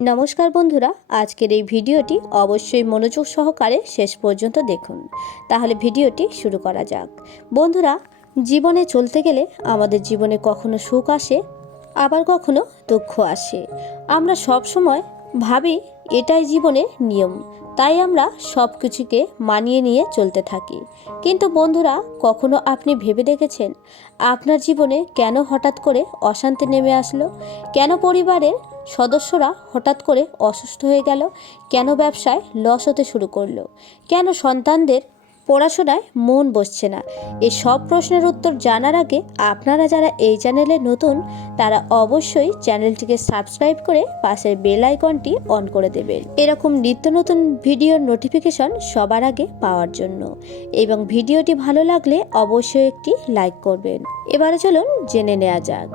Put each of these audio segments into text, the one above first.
নমস্কার বন্ধুরা, আজকের এই ভিডিওটি অবশ্যই মনোযোগ সহকারে শেষ পর্যন্ত দেখুন। তাহলে ভিডিওটি শুরু করা যাক। বন্ধুরা, জীবনে চলতে গেলে আমাদের জীবনে কখনো সুখ আসে, আবার কখনো দুঃখ আসে। আমরা সব সময় ভাবি এটাই জীবনের নিয়ম, তাই আমরা সব কিছুকে মানিয়ে নিয়ে চলতে থাকি। কিন্তু বন্ধুরা, কখনো আপনি ভেবে দেখেছেন আপনার জীবনে কেন হঠাৎ করে অশান্তি নেমে আসলো? কেন পরিবারের সদস্যরা হঠাৎ করে অসুস্থ হয়ে গেল? কেন ব্যবসায় লস হতে শুরু করলো? কেন সন্তানদের পড়াশোনায় মন বসছে না? এই সব প্রশ্নের উত্তর জানার আগে আপনারা যারা এই চ্যানেলে নতুন, তারা অবশ্যই চ্যানেলটিকে সাবস্ক্রাইব করে পাশের বেল আইকনটি অন করে দেবেন, এরকম নিত্য নতুন ভিডিওর নোটিফিকেশন সবার আগে পাওয়ার জন্য। এবং ভিডিওটি ভালো লাগলে অবশ্যই একটি লাইক করবেন। এবারে চলুন জেনে নেওয়া যাক।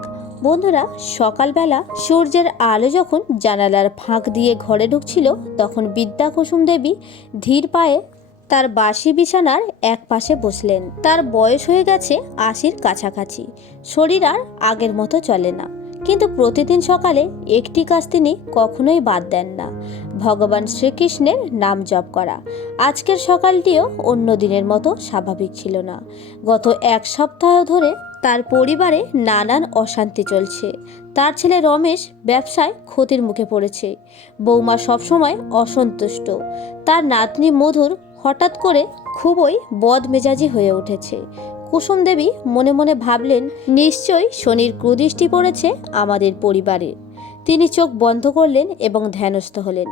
বন্ধুরা, সকালবেলা সূর্যের আলো যখন জানালার ফাঁক দিয়ে ঘরে ঢুকছিল, তখন বিদ্যা কুসুম দেবী ধীর পায়ে তার বাসি বিছানার এক পাশে বসলেন। তার বয়স হয়ে গেছে ৮০-র কাছাকাছি। শরীর আর আগের মতো চলে না, কিন্তু প্রতিদিন সকালে একটি কাজ তিনি কখনোই বাদ দেন না, ভগবান শ্রীকৃষ্ণের নাম জপ করা। আজকের সকালটিও অন্য দিনের মতো স্বাভাবিক ছিল না। গত এক সপ্তাহ ধরে তার পরিবারে নানান অশান্তি চলছে। তার ছেলে রমেশ ব্যবসায় ক্ষতির মুখে পড়েছে, বৌমা সবসময় অসন্তুষ্ট, তার নাতনি মধুর হঠাৎ করে খুবই বদমেজাজি হয়ে উঠেছে। কুসুম দেবী মনে মনে ভাবলেন, নিশ্চয়ই শনির কুদৃষ্টি পড়েছে আমাদের পরিবারে। তিনি চোখ বন্ধ করলেন এবং ধ্যানস্থ হলেন,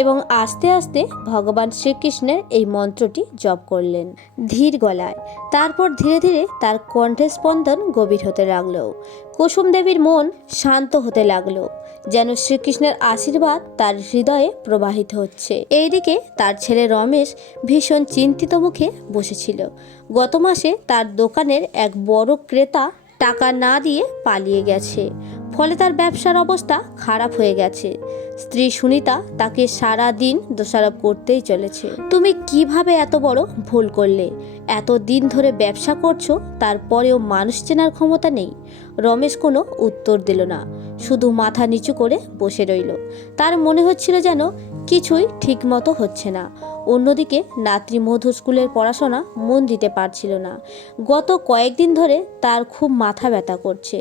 এবং আস্তে আস্তে ভগবান শ্রীকৃষ্ণের এই মন্ত্রটি জপ করলেন ধীর গলায়। তারপর ধীরে ধীরে তার কণ্ঠের স্পন্দন গভীর হতে লাগলো। কুসুম দেবীর মন শান্ত হতে লাগলো, যেন শ্রীকৃষ্ণের আশীর্বাদ তার হৃদয়ে প্রবাহিত হচ্ছে। এইদিকে তার ছেলে রমেশ ভীষণ চিন্তিত মুখে বসেছিল। গত মাসে তার দোকানের এক বড় ক্রেতা টাকা না দিয়ে পালিয়ে গেছে, ফলে তার ব্যবসার অবস্থা খারাপ হয়ে গেছে। স্ত্রী সুনিতা তাকে সারা দিন দোষারোপ করতেই চলেছে। তুমি কিভাবে এত বড় ভুল করলে? এত দিন ধরে ব্যবসা করছো, তারপরেও মানুষ চেনার ক্ষমতা নেই? রমেশ কোনো উত্তর দিল না, শুধু মাথা নিচু করে বসে রইল। তার মনে হচ্ছিল যেন কিছুই ঠিকমতো হচ্ছে না। অন্যদিকে নাতনি মধু স্কুলের পড়াশোনা মন দিতে পারছিল না। গত কয়েকদিন ধরে তার খুব মাথা ব্যথা করছে,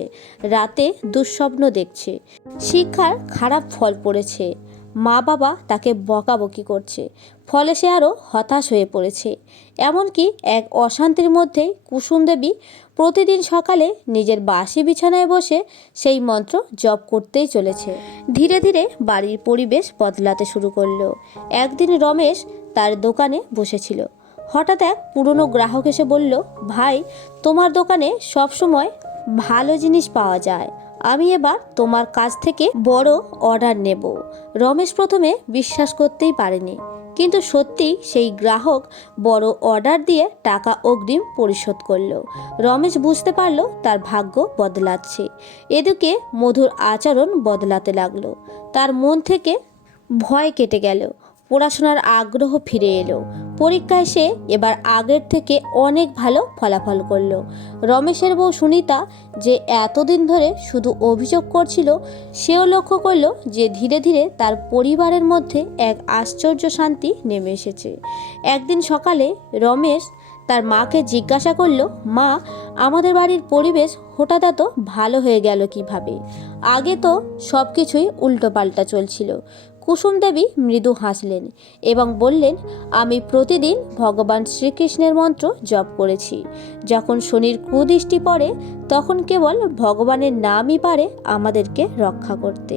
রাতে দুঃস্বপ্ন দেখছে, শিক্ষার খারাপ ফল পড়েছে, মা বাবা তাকে বকাবকি করছে, ফলে সে আরও হতাশ হয়ে পড়েছে। এমনকি এক অশান্তির মধ্যেই কুসুম দেবী প্রতিদিন সকালে নিজের বাসি বিছানায় বসে সেই মন্ত্র জপ করতেই চলেছে। ধীরে ধীরে বাড়ির পরিবেশ বদলাতে শুরু করলো। একদিন রমেশ তার দোকানে বসেছিল। হঠাৎ এক পুরনো গ্রাহক এসে বলল, ভাই, তোমার দোকানে সবসময় ভালো জিনিস পাওয়া যায়, আমি এবার তোমার কাছ থেকে বড় অর্ডার নেব। রমেশ প্রথমে বিশ্বাস করতেই পারেনি, কিন্তু সত্যিই সেই গ্রাহক বড় অর্ডার দিয়ে টাকা অগ্রিম পরিশোধ করল। রমেশ বুঝতে পারল তার ভাগ্য বদলাচ্ছে। এদিকে মধুর আচরণ বদলাতে লাগলো। তার মন থেকে ভয় কেটে গেল, পড়াশোনার আগ্রহ ফিরে এলো। পরীক্ষায় সে এবার আগের থেকে অনেক ভালো ফলাফল করল। রমেশের বউ সুনিতা, যে এতদিন ধরে শুধু অভিযোগ করছিল, সেও লক্ষ্য করল যে ধীরে ধীরে তার পরিবারের মধ্যে এক আশ্চর্য শান্তি নেমে এসেছে। একদিন সকালে রমেশ তার মাকে জিজ্ঞাসা করল, মা, আমাদের বাড়ির পরিবেশ হঠাৎ এত ভালো হয়ে গেল কিভাবে? আগে তো সব কিছুই উল্টোপাল্টা চলছিল। কুসুম দেবী মৃদু হাসলেন এবং বললেন, আমি প্রতিদিন ভগবান শ্রীকৃষ্ণের মন্ত্র জপ করেছি। যখন শনির কুদৃষ্টি পড়ে, তখন কেবল ভগবানের নামই পারে আমাদেরকে রক্ষা করতে।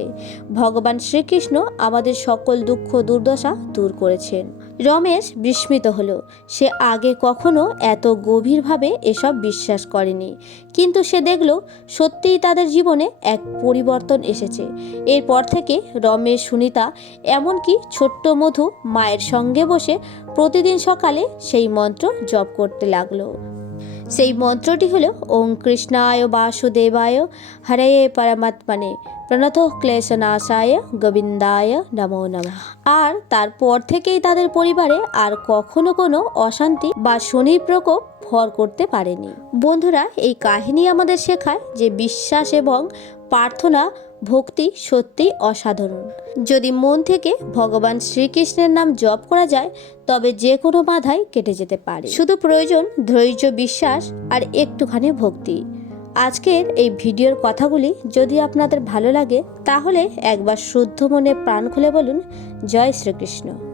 ভগবান শ্রীকৃষ্ণ আমাদের সকল দুঃখ দুর্দশা দূর করেছেন। রমেশ বিস্মিত হলো। সে আগে কখনো এত গভীরভাবে এসব বিশ্বাস করেনি, কিন্তু সে দেখল সত্যিই তাদের জীবনে এক পরিবর্তন এসেছে। এরপর থেকে রমেশ, সুনিতা, এমনকি ছোট্ট মধু মায়ের সঙ্গে বসে প্রতিদিন সকালে সেই মন্ত্র জপ করতে লাগলো। সেই মন্ত্রটি হলো, ওং কৃষ্ণায় বাসুদেবায় হরে পরমাত্মনে প্রণত ক্লেশনাশায় গোবিন্দায় নমো নমঃ। আর তারপর থেকেই তাদের পরিবারে আর কখনো কোনো অশান্তি বা শনির প্রকোপ ভর করতে পারেনি। বন্ধুরা, এই কাহিনী আমাদের শেখায় যে বিশ্বাস এবং প্রার্থনা ভক্তি সত্যিই অসাধারণ। যদি মন থেকে ভগবান শ্রীকৃষ্ণের নাম জপ করা যায় তবে যে কোনো বাধাই কেটে যেতে পারে। শুধু প্রয়োজন ধৈর্য, বিশ্বাস আর একটুখানি ভক্তি। আজকের এই ভিডিওর কথাগুলি যদি আপনাদের ভালো লাগে তাহলে একবার শুদ্ধ মনে প্রাণ খুলে বলুন জয় শ্রীকৃষ্ণ।